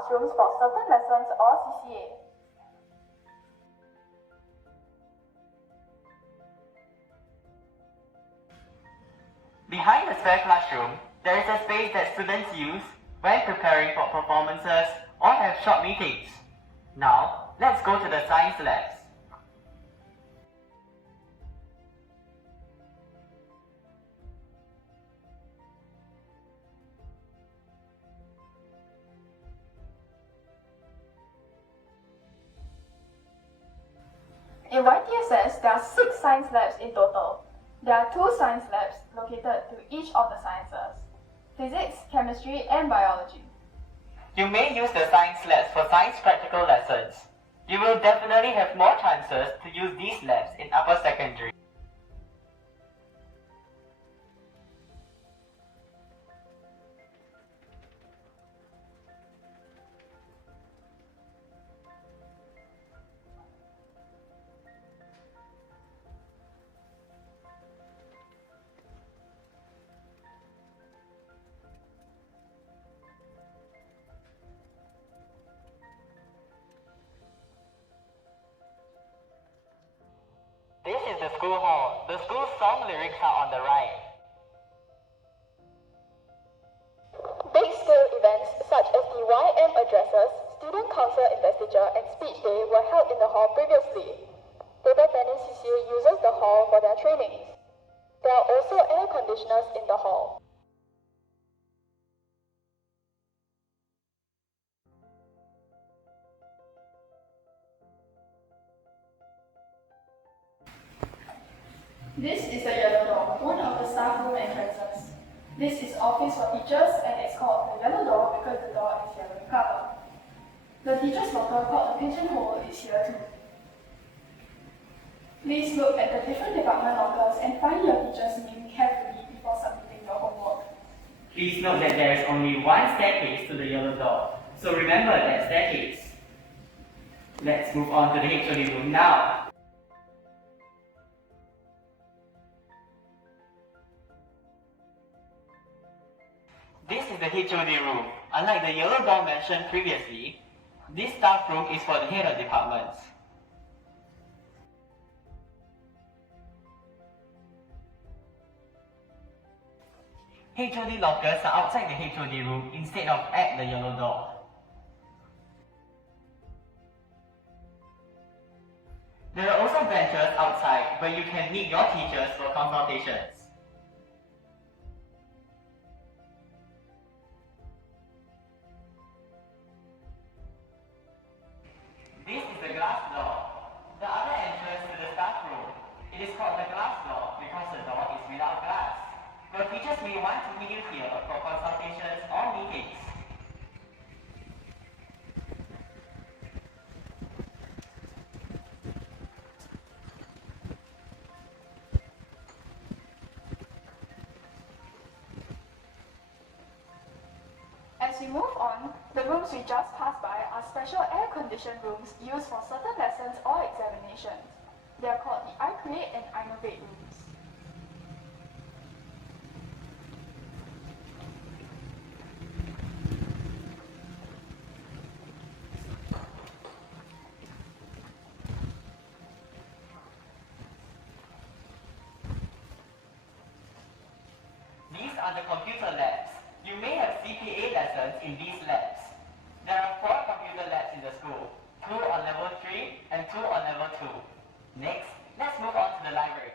classrooms for certain lessons or CCA. Behind the spare classroom, there is a space that students use when preparing for performances or have short meetings. Now, let's go to the science labs. In YTSS, there are 6 science labs in total. There are 2 science labs located to each of the sciences: physics, chemistry, and biology. You may use the science labs for science practical lessons. You will definitely have more chances to use these labs in upper secondary. This is the school hall. The school song lyrics are on the right. Big scale events such as the YM addresses, student council investiture, and speech day were held in the hall previously. Table tennis CCA uses the hall for their trainings. There are also air conditioners in the hall. This is the yellow door, one of the staff room entrances. This is office for teachers, and it's called the yellow door because the door is yellow in color. The teacher's locker called the pigeonhole is here too. Please look at the different department lockers and find your teacher's name carefully before submitting your homework. Please note that there is only one staircase to the yellow door, so remember that staircase. Let's move on to the HOD room now. This is the HOD room. Unlike the yellow door mentioned previously, this staff room is for the head of departments. HOD lockers are outside the HOD room instead of at the yellow door. There are also benches outside where you can meet your teachers for consultations. This is the glass door. The other entrance to the staff room. It is called the glass door because the door is without glass. Your teachers may want to meet you here for consultations or meetings. As we move on, the rooms we just passed by are special air-conditioned rooms used for certain lessons or examinations. They are called the I Create and I Innovate rooms. These are the computer labs. You may have CPA lessons in these labs. There are 4 computer labs in the school, 2 on level 3 and 2 on level 2. Next, let's move on to the library.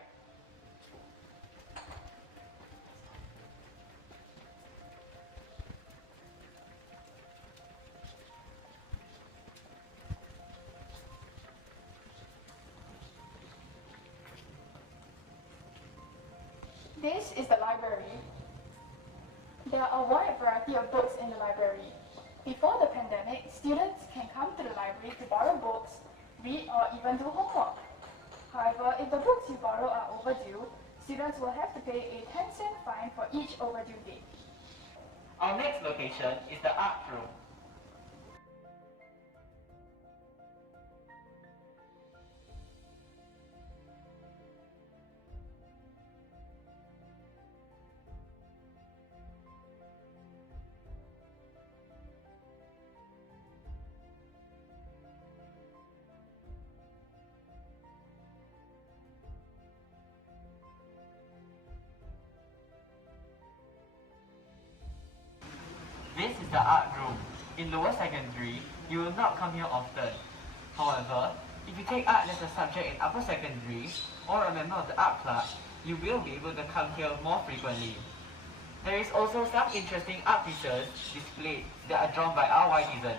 This is the library. There are a wide variety of books in the library. Before the pandemic, students can come to the library to borrow books, read, or even do homework. However, if the books you borrow are overdue, students will have to pay a 10-cent fine for each overdue date. Our next location is the art room. the art room. In lower secondary, you will not come here often. However, if you take art as a subject in upper secondary or a member of the art club, you will be able to come here more frequently. There is also some interesting art pieces displayed that are drawn by our YTSS.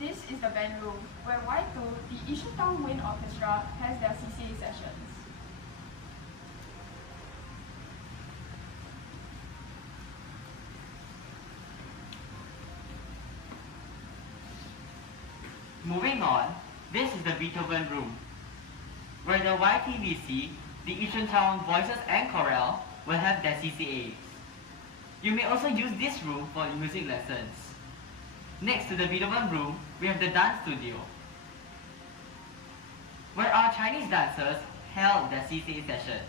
This is the band room, where Y2, the Yishun Town Wind Orchestra, has their CCA sessions. Moving on, this is the Beethoven Room, where the YTVC, the Yishun Town Voices and Chorale, will have their CCAs. You may also use this room for music lessons. Next to the Beethoven Room, we have the dance studio, where our Chinese dancers held their CCA sessions.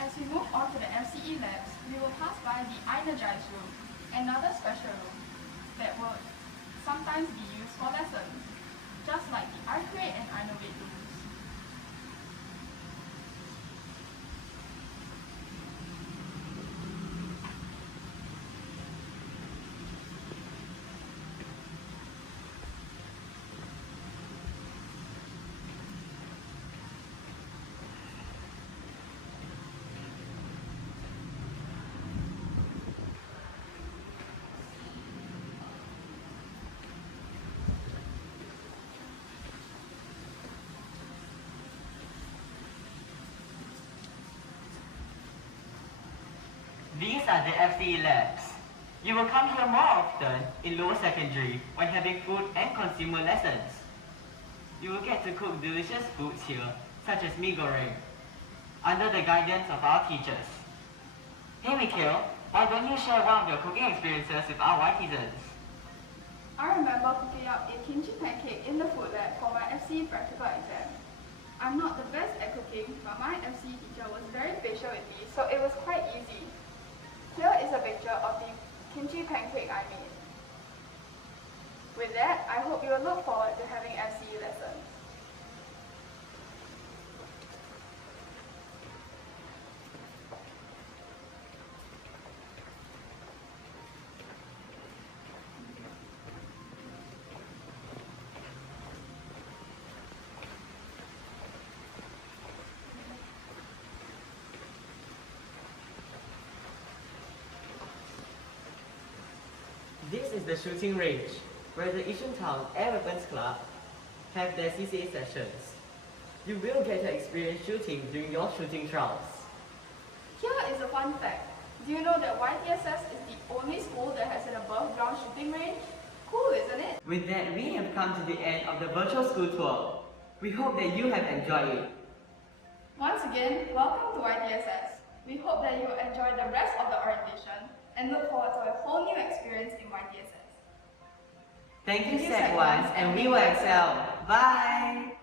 As we move on to the FCE Labs, we will pass by the Energize Room, another special room that will sometimes be used for lessons, just like the iCreate and iNovate rooms. These are the FCE Labs. You will come here more often in lower secondary when having food and consumer lessons. You will get to cook delicious foods here, such as mee goreng, under the guidance of our teachers. Hey Mikhail, why don't you share one of your cooking experiences with our YTSS? I remember cooking up a kimchi pancake in the food lab for my FCE practical exam. I'm not the best at cooking, but my FCE teacher was very patient with me, so it was quite easy. Here is a picture of the kimchi pancake I made. With that, I hope you will look forward to having FCE lessons. This is the shooting range, where the Yishun Town Air Weapons Club have their CCA sessions. You will get to experience shooting during your shooting trials. Here is a fun fact. Do you know that YTSS is the only school that has an above-ground shooting range? Cool, isn't it? With that, we have come to the end of the virtual school tour. We hope that you have enjoyed it. Once again, welcome to YTSS. We hope that you will enjoy the rest of the orientation and look forward to a whole new experience in YTSS. Thank you, Sec 1s, and we will excel. Bye!